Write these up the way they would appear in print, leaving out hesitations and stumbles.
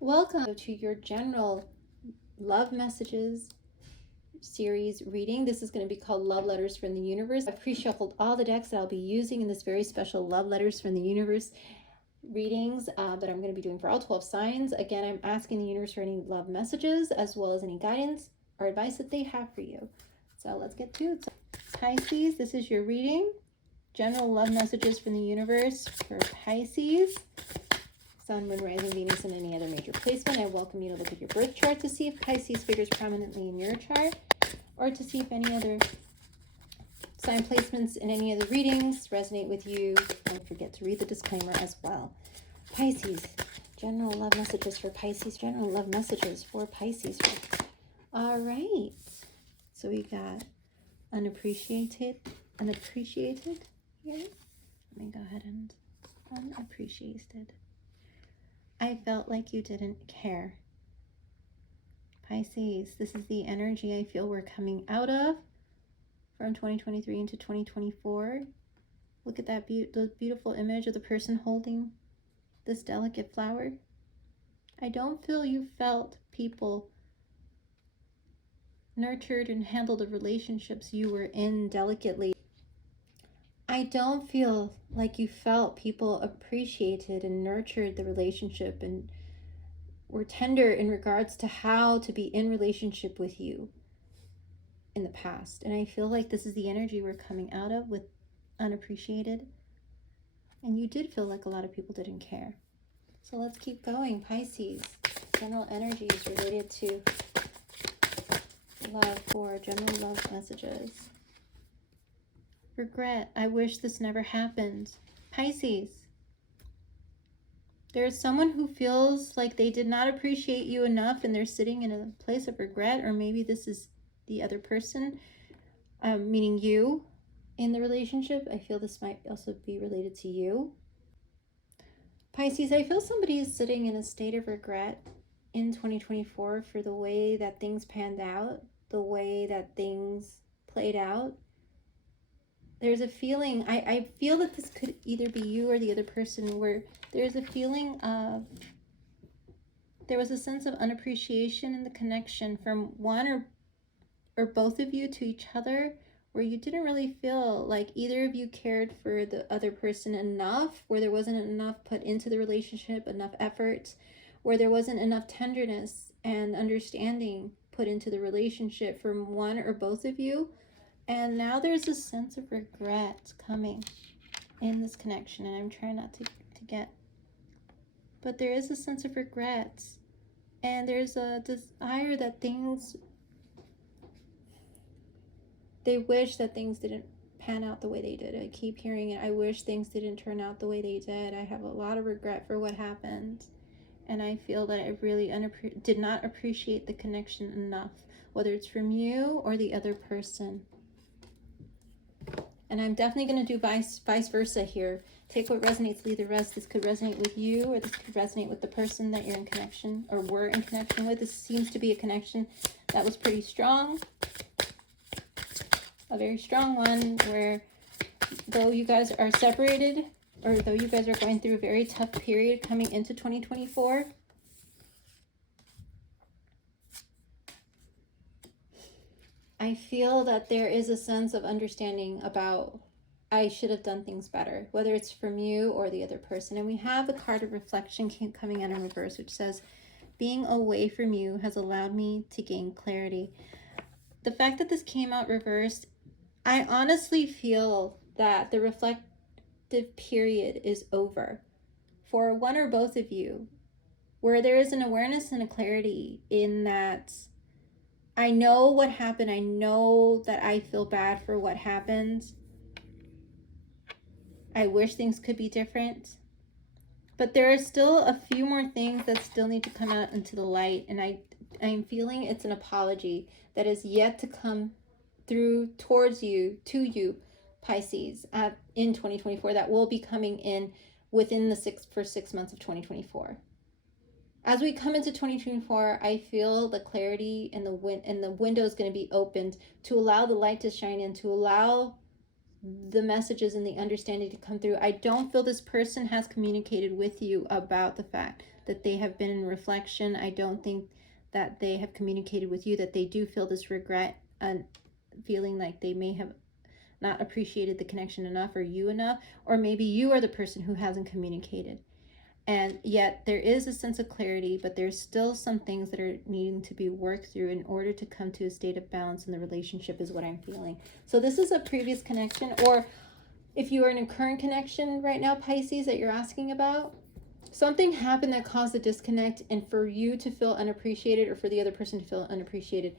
Welcome to your general love messages series reading. This is going to be called Love Letters from the Universe. I've pre-shuffled all the decks that I'll be using in this very special Love Letters from the Universe readings that I'm going to be doing for all 12 signs. Again, I'm asking the universe for any love messages as well as any guidance or advice that they have for you. So let's get to it. So, Pisces, this is your reading. General love messages from the universe for Pisces. Sun, Moon, Rising, Venus, and any other major placement. I welcome you to look at your birth chart to see if Pisces figures prominently in your chart, or to see if any other sign placements in any of the readings resonate with you. Don't forget to read the disclaimer as well. Pisces, general love messages for Pisces. General love messages for Pisces. All right. So we got unappreciated. Here. Let me go ahead and unappreciated. I felt like you didn't care. Pisces, this is the energy I feel we're coming out of from 2023 into 2024. Look at that the beautiful image of the person holding this delicate flower. I don't feel you felt people nurtured and handled the relationships you were in delicately. I don't feel like you felt people appreciated and nurtured the relationship and were tender in regards to how to be in relationship with you in the past. And I feel like this is the energy we're coming out of with unappreciated. And you did feel like a lot of people didn't care. So let's keep going. Pisces, general energies related to love for general love messages. Regret, I wish this never happened. Pisces, there's someone who feels like they did not appreciate you enough and they're sitting in a place of regret, or maybe this is the other person, meaning you in the relationship. I feel this might also be related to you. Pisces, I feel somebody is sitting in a state of regret in 2024 for the way that things panned out, the way that things played out. There's a feeling, I feel that this could either be you or the other person, where there's a feeling of, there was a sense of unappreciation in the connection from one or both of you to each other, where you didn't really feel like either of you cared for the other person enough, where there wasn't enough put into the relationship, enough effort, where there wasn't enough tenderness and understanding put into the relationship from one or both of you. And now there's a sense of regret coming in this connection, and I'm trying not to get, but there is a sense of regret, and there's a desire that they wish that things didn't pan out the way they did. I keep hearing it. I wish things didn't turn out the way they did. I have a lot of regret for what happened, and I feel that I really did not appreciate the connection enough, whether it's from you or the other person. And I'm definitely going to do vice versa here. Take what resonates, leave the rest. This could resonate with you, or this could resonate with the person that you're in connection or were in connection with. This seems to be a connection that was pretty strong. A very strong one, where though you guys are separated, or though you guys are going through a very tough period coming into 2024, I feel that there is a sense of understanding about, I should have done things better, whether it's from you or the other person. And we have the card of reflection coming out in reverse, which says, being away from you has allowed me to gain clarity. The fact that this came out reversed, I honestly feel that the reflective period is over for one or both of you, where there is an awareness and a clarity in that I know what happened. I know that I feel bad for what happened. I wish things could be different. But there are still a few more things that still need to come out into the light. And I'm feeling it's an apology that is yet to come through towards you, to you, Pisces, in 2024, that will be coming in within the first 6 months of 2024. As we come into 2024, I feel the clarity and the window is going to be opened to allow the light to shine in, to allow the messages and the understanding to come through. I don't feel this person has communicated with you about the fact that they have been in reflection. I don't think that they have communicated with you that they do feel this regret and feeling like they may have not appreciated the connection enough or you enough, or maybe you are the person who hasn't communicated. And yet there is a sense of clarity, but there's still some things that are needing to be worked through in order to come to a state of balance in the relationship, is what I'm feeling. So this is a previous connection, or if you are in a current connection right now, Pisces, that you're asking about, something happened that caused a disconnect, and for you to feel unappreciated or for the other person to feel unappreciated.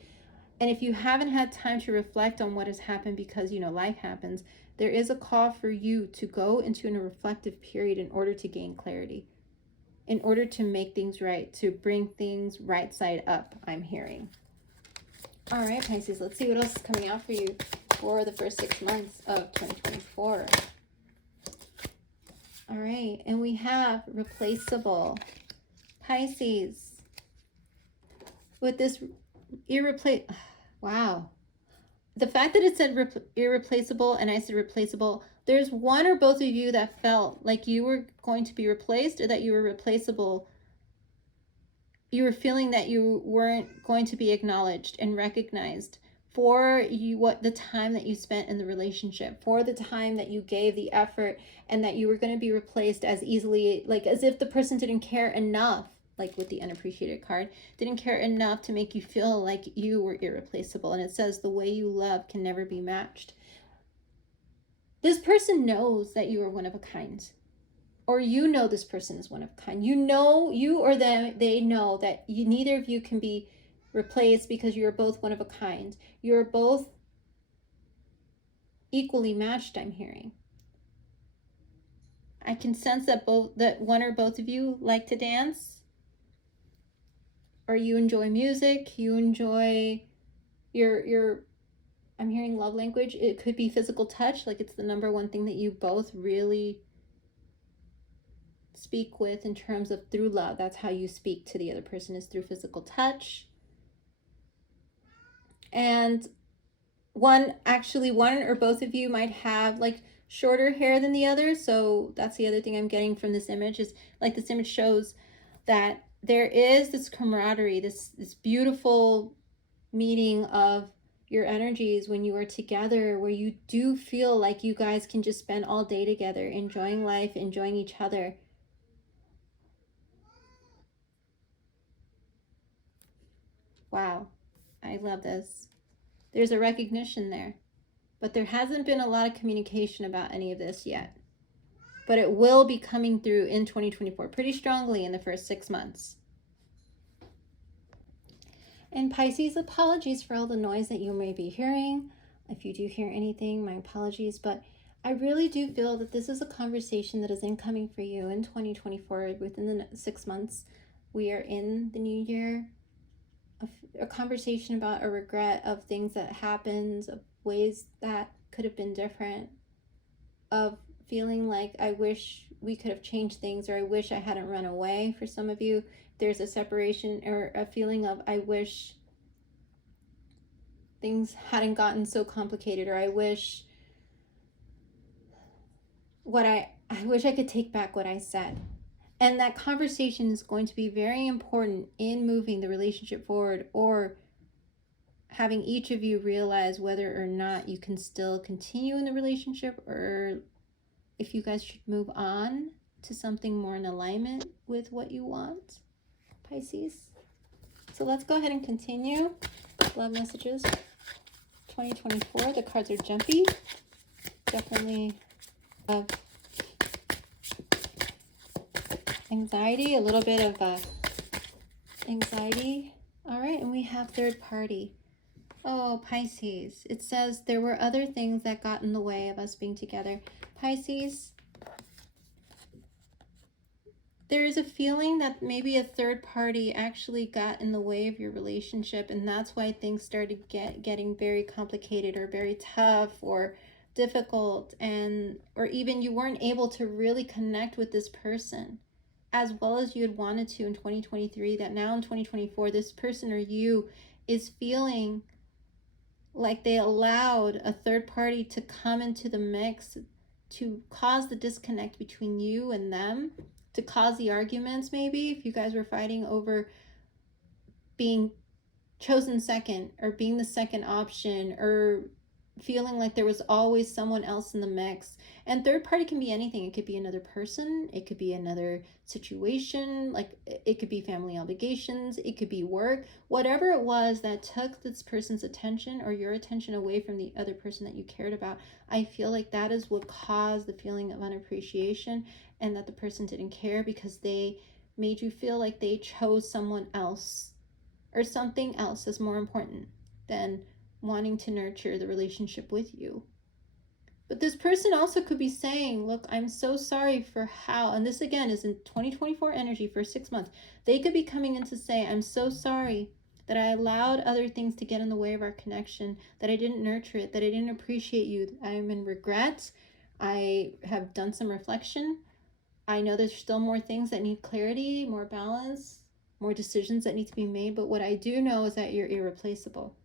And if you haven't had time to reflect on what has happened, because life happens, there is a call for you to go into a reflective period in order to gain clarity, in order to make things right, to bring things right side up, I'm hearing. All right, Pisces, let's see what else is coming out for you for the first 6 months of 2024. All right, and we have replaceable. Pisces, with this wow. The fact that it said irreplaceable and I said replaceable, there's one or both of you that felt like you were going to be replaced, or that you were replaceable. You were feeling that you weren't going to be acknowledged and recognized for the time that you spent in the relationship, for the time that you gave, the effort, and that you were going to be replaced as easily, like as if the person didn't care enough, like with the unappreciated card, didn't care enough to make you feel like you were irreplaceable. And it says the way you love can never be matched. This person knows that you are one of a kind, or this person is one of a kind. You or them, they know that neither of you can be replaced because you're both one of a kind. You're both equally matched, I'm hearing. I can sense that one or both of you like to dance, or you enjoy music, you enjoy your I'm hearing love language. It could be physical touch, like it's the number one thing that you both really speak with in terms of through love. That's how you speak to the other person, is through physical touch. And one or both of you might have like shorter hair than the other. So that's the other thing I'm getting from this image, is like this image shows that there is this camaraderie, this beautiful meeting of your energies when you are together, where you do feel like you guys can just spend all day together, enjoying life, enjoying each other. Wow, I love this. There's a recognition there, but there hasn't been a lot of communication about any of this yet. But it will be coming through in 2024 pretty strongly in the first 6 months. And Pisces, apologies for all the noise that you may be hearing. If you do hear anything, my apologies. But I really do feel that this is a conversation that is incoming for you in 2024, within the 6 months. We are in the new year. A conversation about a regret of things that happened, of ways that could have been different, of feeling like I wish we could have changed things, or I wish I hadn't run away. For some of you, there's a separation or a feeling of I wish things hadn't gotten so complicated, or I wish I could take back what I said. And that conversation is going to be very important in moving the relationship forward, or having each of you realize whether or not you can still continue in the relationship, or if you guys should move on to something more in alignment with what you want, Pisces. So let's go ahead and continue. Love messages 2024. The cards are jumpy. Definitely anxiety, a little bit of anxiety. All right, and we have third party. Oh, Pisces. It says there were other things that got in the way of us being together. Pisces, there is a feeling that maybe a third party actually got in the way of your relationship, and that's why things started getting very complicated, or very tough, or difficult, or even you weren't able to really connect with this person as well as you had wanted to in 2023, that now in 2024, this person or you is feeling like they allowed a third party to come into the mix to cause the disconnect between you and them, to cause the arguments, maybe if you guys were fighting over being chosen second or being the second option or feeling like there was always someone else in the mix. And third party can be anything. It could be another person, it could be another situation, like it could be family obligations, it could be work, whatever it was that took this person's attention or your attention away from the other person that you cared about. I feel like that is what caused the feeling of unappreciation, and that the person didn't care because they made you feel like they chose someone else or something else is more important than wanting to nurture the relationship with you. But this person also could be saying, look, I'm so sorry for how, and this again is in 2024 energy for 6 months. They could be coming in to say, I'm so sorry that I allowed other things to get in the way of our connection, that I didn't nurture it, that I didn't appreciate you. I'm in regret. I have done some reflection. I know there's still more things that need clarity, more balance, more decisions that need to be made. But what I do know is that you're irreplaceable.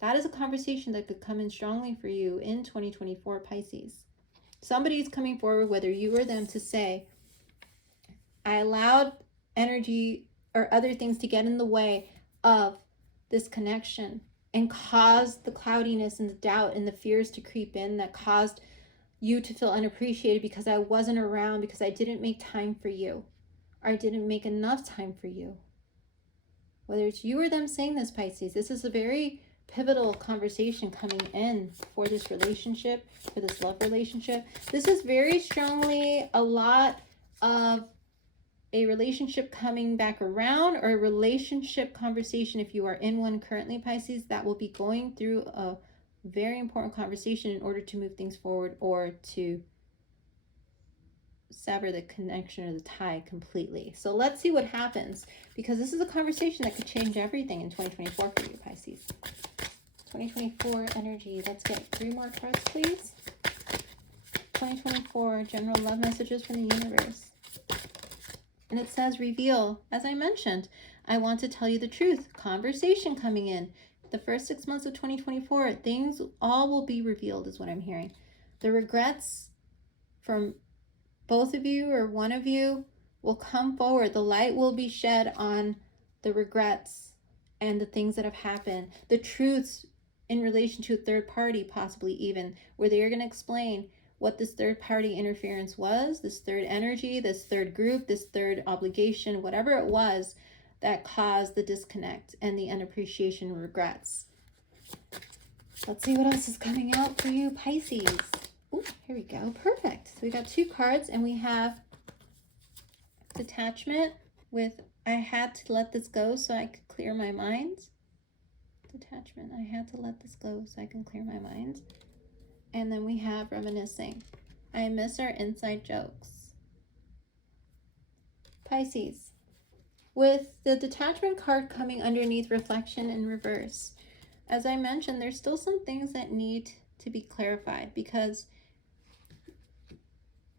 That is a conversation that could come in strongly for you in 2024, Pisces. Somebody's coming forward, whether you or them, to say, I allowed energy or other things to get in the way of this connection and caused the cloudiness and the doubt and the fears to creep in that caused you to feel unappreciated because I wasn't around, because I didn't make time for you, or I didn't make enough time for you. Whether it's you or them saying this, Pisces, this is a very pivotal conversation coming in for this relationship, for this love relationship. This is very strongly a lot of a relationship coming back around, or a relationship conversation, if you are in one currently, Pisces, that will be going through a very important conversation in order to move things forward or to sever the connection or the tie completely. So let's see what happens, because this is a conversation that could change everything in 2024 for you, Pisces. 2024 energy. Let's get 3 more cards, please. 2024 general love messages from the universe. And it says reveal. As I mentioned, I want to tell you the truth. Conversation coming in. The first 6 months of 2024, things all will be revealed is what I'm hearing. The regrets from both of you or one of you will come forward. The light will be shed on the regrets and the things that have happened. The truths in relation to a third party, possibly even, where they are going to explain what this third party interference was, this third energy, this third group, this third obligation, whatever it was that caused the disconnect and the unappreciation and regrets. Let's see what else is coming out for you, Pisces. Oh, here we go. Perfect. So we got 2 cards, and we have detachment with I had to let this go so I could clear my mind. Detachment. I had to let this go so I can clear my mind. And then we have reminiscing. I miss our inside jokes. Pisces. With the detachment card coming underneath reflection in reverse, as I mentioned, there's still some things that need to be clarified, because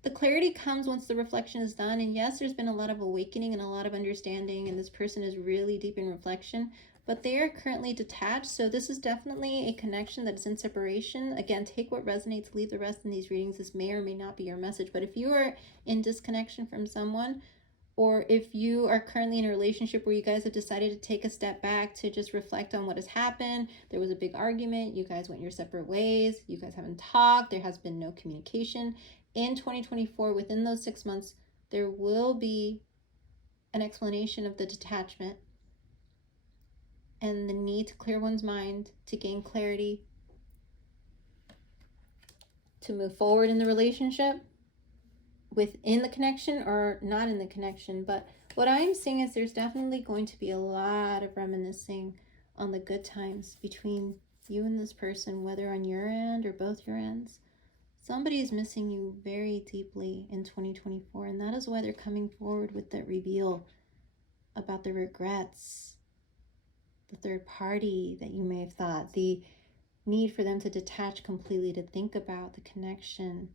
the clarity comes once the reflection is done. And yes, there's been a lot of awakening and a lot of understanding, and this person is really deep in reflection, but they are currently detached. So this is definitely a connection that is in separation. Again, take what resonates, leave the rest in these readings. This may or may not be your message, but if you are in disconnection from someone, or if you are currently in a relationship where you guys have decided to take a step back to just reflect on what has happened, there was a big argument, you guys went your separate ways, you guys haven't talked, there has been no communication. In 2024, within those 6 months, there will be an explanation of the detachment and the need to clear one's mind, to gain clarity, to move forward in the relationship, within the connection or not in the connection. But what I'm seeing is there's definitely going to be a lot of reminiscing on the good times between you and this person, whether on your end or both your ends. Somebody is missing you very deeply in 2024, and that is why they're coming forward with that reveal about the regrets, the third party that you may have thought, the need for them to detach completely, to think about the connection.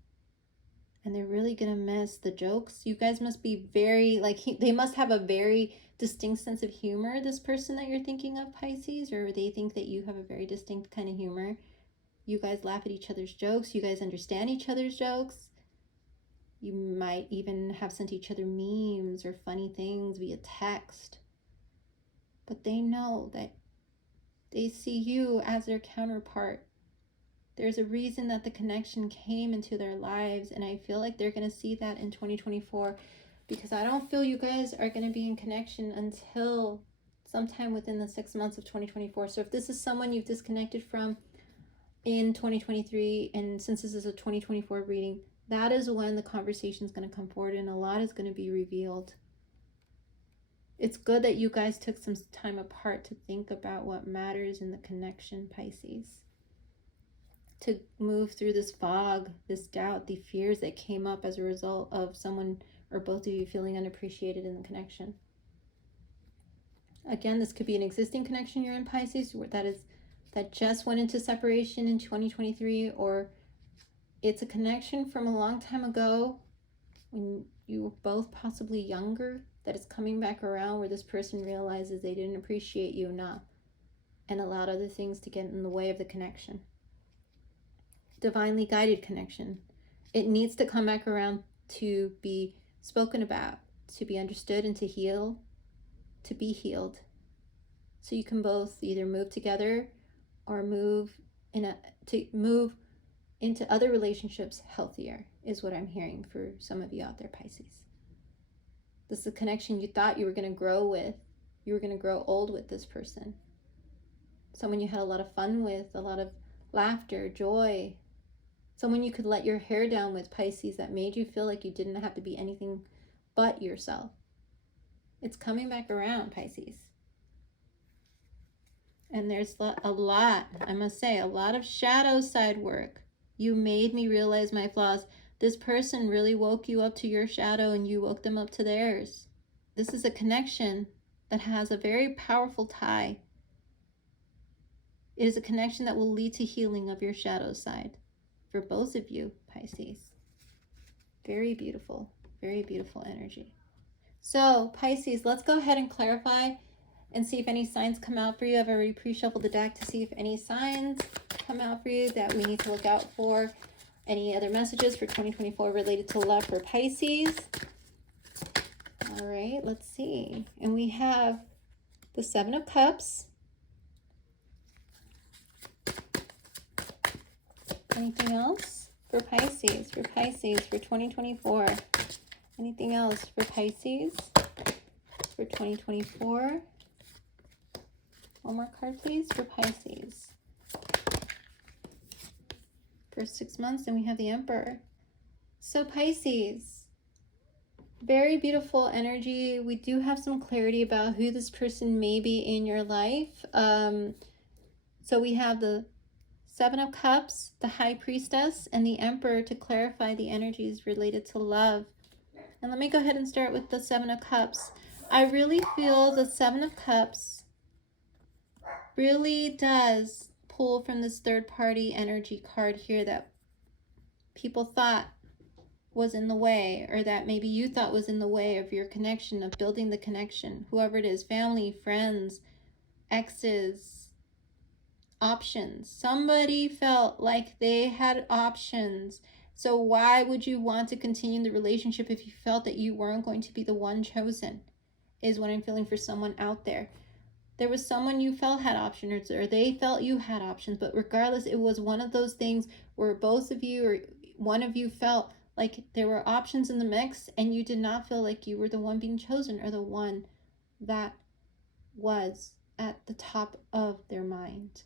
And they're really gonna miss the jokes. You guys must be very, like, they must have a very distinct sense of humor, this person that you're thinking of, Pisces, or they think that you have a very distinct kind of humor. You guys laugh at each other's jokes. You guys understand each other's jokes. You might even have sent each other memes or funny things via text. But they know that they see you as their counterpart. There's a reason that the connection came into their lives, and I feel like they're going to see that in 2024, because I don't feel you guys are going to be in connection until sometime within the 6 months of 2024. So if this is someone you've disconnected from in 2023, and since this is a 2024 reading, that is when the conversation is going to come forward and a lot is going to be revealed. It's good that you guys took some time apart to think about what matters in the connection, Pisces. To move through this fog, this doubt, the fears that came up as a result of someone or both of you feeling unappreciated in the connection. Again, this could be an existing connection you're in, Pisces, that just went into separation in 2023, or it's a connection from a long time ago when you were both possibly younger, that is coming back around, where this person realizes they didn't appreciate you enough and allowed other things to get in the way of the connection. Divinely guided connection. It needs to come back around to be spoken about, to be understood, and to heal, to be healed. So you can both either move together or move into other relationships healthier, is what I'm hearing for some of you out there, Pisces. This is a connection you thought you were going to grow with. You were going to grow old with this person. Someone you had a lot of fun with, a lot of laughter, joy. Someone you could let your hair down with, Pisces, that made you feel like you didn't have to be anything but yourself. It's coming back around, Pisces. And there's a lot, I must say, a lot of shadow side work. You made me realize my flaws. This person really woke you up to your shadow and you woke them up to theirs. This is a connection that has a very powerful tie. It is a connection that will lead to healing of your shadow side for both of you, Pisces. Very beautiful energy. So, Pisces, let's go ahead and clarify and see if any signs come out for you. I've already pre-shuffled the deck to see if any signs come out for you that we need to look out for. Any other messages for 2024 related to love for Pisces? All right, let's see. And we have the Seven of Cups. Anything else for Pisces? For Pisces for 2024. Anything else for Pisces for 2024? One more card, please, for Pisces. For 6 months, and we have the Emperor. So Pisces, very beautiful energy. We do have some clarity about who this person may be in your life. So we have the Seven of Cups, the High Priestess, and the Emperor to clarify the energies related to love. And let me go ahead and start with the Seven of Cups. I really feel the Seven of Cups really does pull from this third-party energy card here that people thought was in the way, or that maybe you thought was in the way of your connection, of building the connection. Whoever it is, family, friends, exes, options. Somebody felt like they had options. So why would you want to continue the relationship if you felt that you weren't going to be the one chosen, is what I'm feeling for someone out there. There was someone you felt had options, or they felt you had options, but regardless, it was one of those things where both of you or one of you felt like there were options in the mix and you did not feel like you were the one being chosen or the one that was at the top of their mind.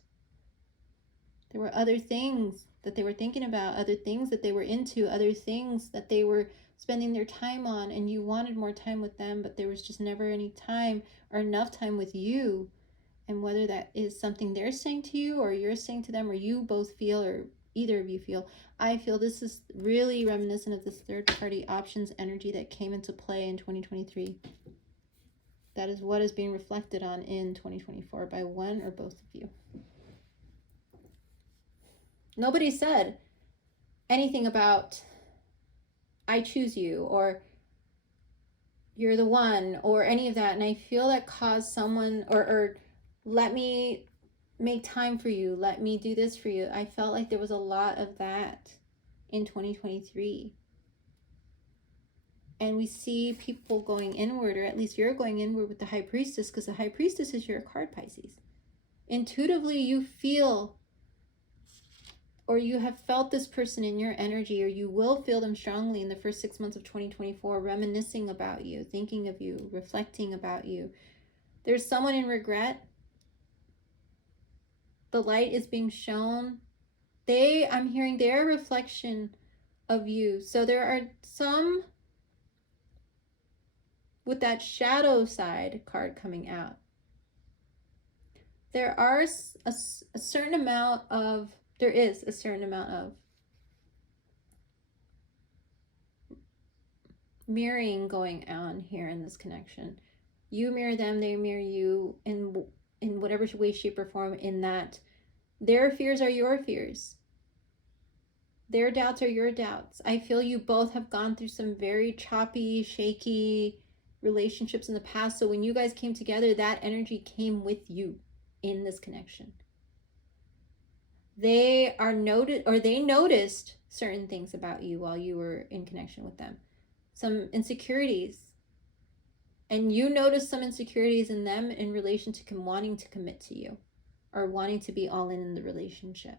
There were other things that they were thinking about, other things that they were into, other things that they were spending their time on, and you wanted more time with them, but there was just never any time or enough time with you. And whether that is something they're saying to you or you're saying to them, or you both feel, or either of you feel, I feel this is really reminiscent of this third-party options energy that came into play in 2023. That is what is being reflected on in 2024 by one or both of you. Nobody said anything about I choose you or you're the one or any of that. And I feel that caused someone or let me make time for you. Let me do this for you. I felt like there was a lot of that in 2023. And we see people going inward, or at least you're going inward with the High Priestess, because the High Priestess is your card, Pisces. Intuitively, you feel, or you have felt this person in your energy, or you will feel them strongly in the first 6 months of 2024, reminiscing about you, thinking of you, reflecting about you. There's someone in regret. The light is being shown. I'm hearing their reflection of you. So there are some with that shadow side card coming out. There is a certain amount of mirroring going on here in this connection. You mirror them, they mirror you in whatever way, shape, or form, in that their fears are your fears. Their doubts are your doubts. I feel you both have gone through some very choppy, shaky relationships in the past. So when you guys came together, that energy came with you in this connection. They noticed certain things about you while you were in connection with them. Some insecurities. And you noticed some insecurities in them in relation to wanting to commit to you, or wanting to be all in the relationship.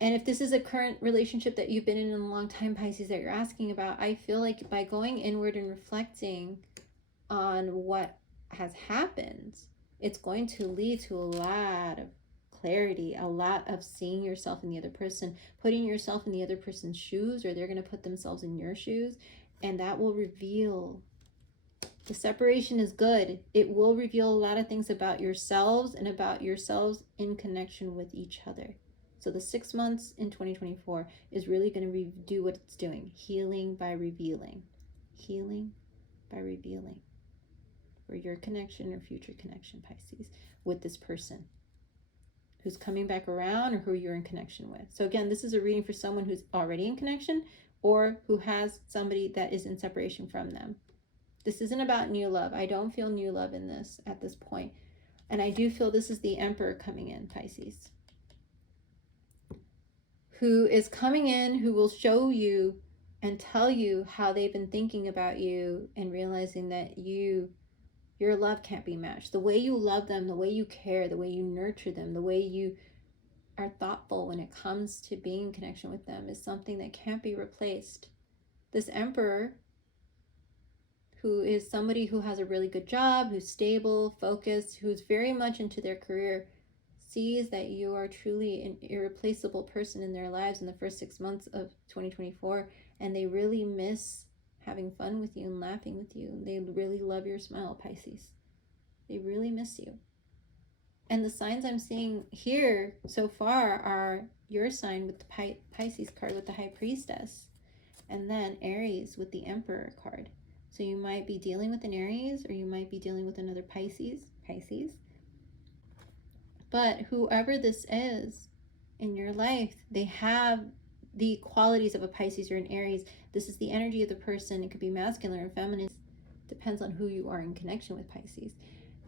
And if this is a current relationship that you've been in a long time, Pisces, that you're asking about, I feel like by going inward and reflecting on what has happened, it's going to lead to a lot of clarity, a lot of seeing yourself in the other person, putting yourself in the other person's shoes, or they're going to put themselves in your shoes, and that will reveal. The separation is good. It will reveal a lot of things about yourselves and about yourselves in connection with each other. So the 6 months in 2024 is really going to do what it's doing. Healing by revealing. Healing by revealing. For your connection or future connection, Pisces, with this person who's coming back around, or who you're in connection with. So again, this is a reading for someone who's already in connection, or who has somebody that is in separation from them. This isn't about new love. I don't feel new love in this at this point. And I do feel this is the Emperor coming in, Pisces, who is coming in, who will show you and tell you how they've been thinking about you, and realizing that your love can't be matched. The way you love them, the way you care, the way you nurture them, the way you are thoughtful when it comes to being in connection with them is something that can't be replaced. This Emperor, who is somebody who has a really good job, who's stable, focused, who's very much into their career, sees that you are truly an irreplaceable person in their lives in the first 6 months of 2024, and they really miss having fun with you and laughing with you. They really love your smile, Pisces. They really miss you. And the signs I'm seeing here so far are your sign with the Pisces card with the High Priestess, and then Aries with the Emperor card. So you might be dealing with an Aries, or you might be dealing with another Pisces. But whoever this is in your life, they have the qualities of a Pisces or an Aries. This is the energy of the person. It could be masculine or feminine. Depends on who you are in connection with, Pisces.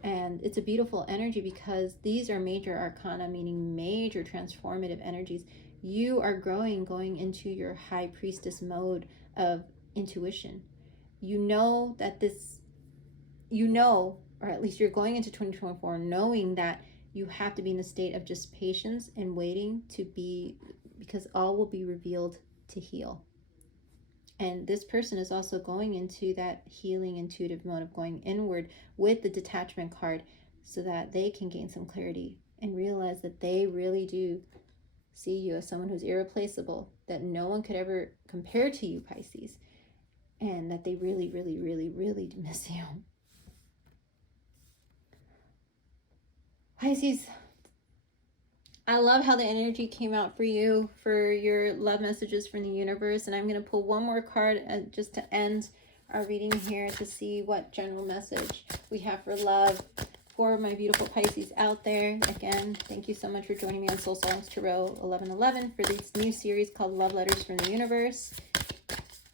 And it's a beautiful energy, because these are major arcana, meaning major transformative energies. You are going into your High Priestess mode of intuition. You know that or at least you're going into 2024 knowing that you have to be in a state of just patience and waiting because all will be revealed to heal. And this person is also going into that healing intuitive mode of going inward with the detachment card, so that they can gain some clarity and realize that they really do see you as someone who's irreplaceable, that no one could ever compare to you, Pisces, and that they really, really, really, really miss you. Pisces, I love how the energy came out for you, for your love messages from the universe. And I'm going to pull one more card just to end our reading here, to see what general message we have for love for my beautiful Pisces out there. Again, thank you so much for joining me on Soul Songs Tarot 1111 for this new series called Love Letters from the Universe.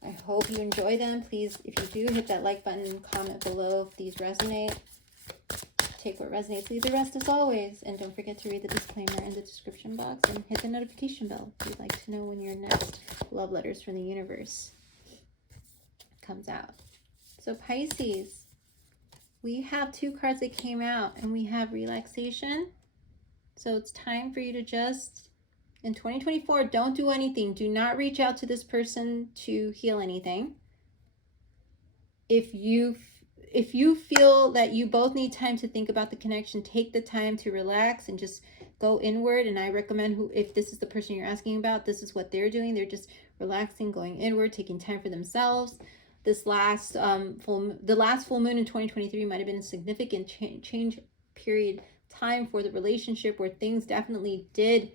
I hope you enjoy them. Please, if you do, hit that like button and comment below if these resonate. Take what resonates, leave the rest as always. And don't forget to read the disclaimer in the description box, and hit the notification bell if you'd like to know when your next love letters from the universe comes out. So Pisces, we have 2 cards that came out, and we have relaxation. So it's time for you to just, in 2024, don't do anything. Do not reach out to this person to heal anything. If you feel that you both need time to think about the connection, take the time to relax and just go inward. And I recommend, if this is the person you're asking about, this is what they're doing. They're just relaxing, going inward, taking time for themselves. This last the last full moon in 2023 might have been a significant change period time for the relationship, where things definitely did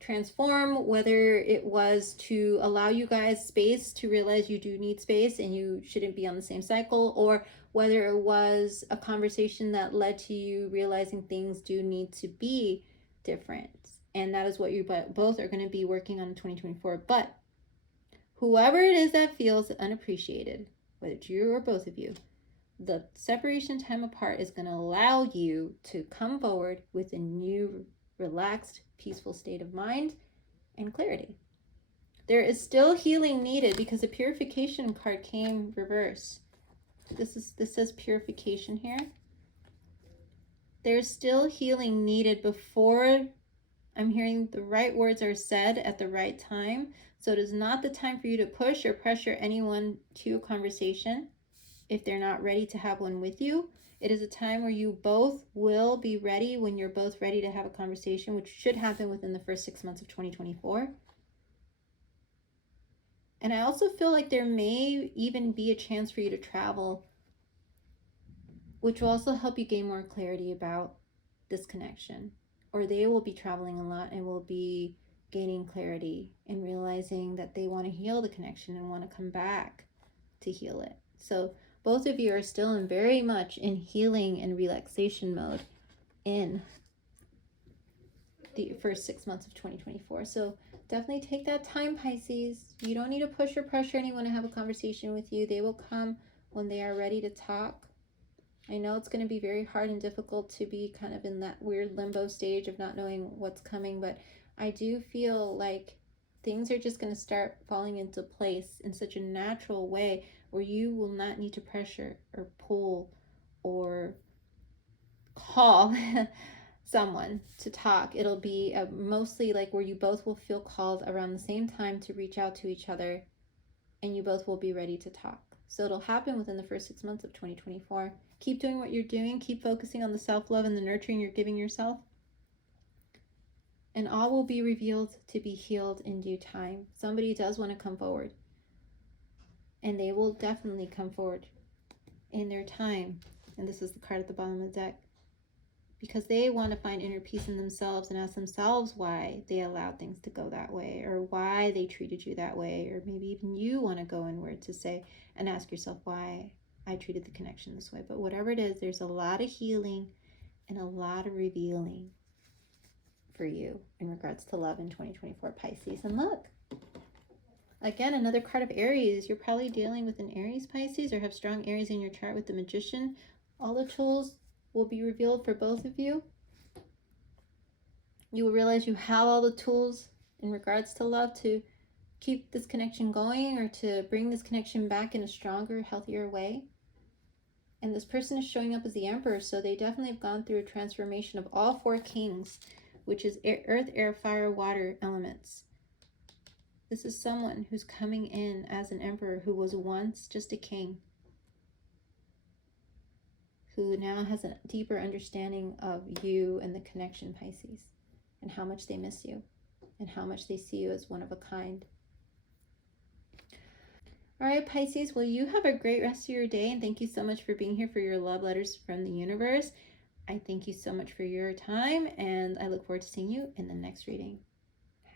transform, whether it was to allow you guys space to realize you do need space and you shouldn't be on the same cycle, or whether it was a conversation that led to you realizing things do need to be different. And that is what you both are going to be working on in 2024. But whoever it is that feels unappreciated, whether it's you or both of you, the separation time apart is going to allow you to come forward with a new, relaxed, peaceful state of mind and clarity. There is still healing needed because the purification card came reverse. This says purification here. There's still healing needed before I'm hearing the right words are said at the right time. So it is not the time for you to push or pressure anyone to a conversation if they're not ready to have one with you. It is a time where you both will be ready when you're both ready to have a conversation, which should happen within the first 6 months of 2024. And I also feel like there may even be a chance for you to travel, which will also help you gain more clarity about this connection. Or they will be traveling a lot and will be gaining clarity and realizing that they want to heal the connection and want to come back to heal it. So both of you are still very much in healing and relaxation mode in the first 6 months of 2024. So definitely take that time, Pisces. You don't need to push or pressure anyone to have a conversation with you. They will come when they are ready to talk. I know it's going to be very hard and difficult to be kind of in that weird limbo stage of not knowing what's coming, but I do feel like things are just going to start falling into place in such a natural way where you will not need to pressure or pull or call someone to talk. It'll be mostly like where you both will feel called around the same time to reach out to each other, and you both will be ready to talk. So it'll happen within the first 6 months of 2024. Keep doing what you're doing. Keep focusing on the self-love and the nurturing you're giving yourself. And all will be revealed to be healed in due time. Somebody does want to come forward. And they will definitely come forward in their time. And this is the card at the bottom of the deck. Because they want to find inner peace in themselves and ask themselves why they allowed things to go that way, or why they treated you that way, or maybe even you want to go inward to say and ask yourself why I treated the connection this way. But whatever it is, there's a lot of healing and a lot of revealing for you in regards to love in 2024, Pisces. And look, again, another card of Aries. You're probably dealing with an Aries, Pisces, or have strong Aries in your chart with the Magician. All the tools will be revealed for both of you. You will realize you have all the tools in regards to love to keep this connection going or to bring this connection back in a stronger, healthier way. And this person is showing up as the Emperor, so they definitely have gone through a transformation of all 4 kings, which is earth, air, fire, water elements. This is someone who's coming in as an emperor who was once just a king, who now has a deeper understanding of you and the connection, Pisces, and how much they miss you and how much they see you as one of a kind. All right, Pisces, well, you have a great rest of your day, and thank you so much for being here for your love letters from the universe. I thank you so much for your time, and I look forward to seeing you in the next reading.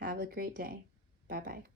Have a great day. Bye-bye.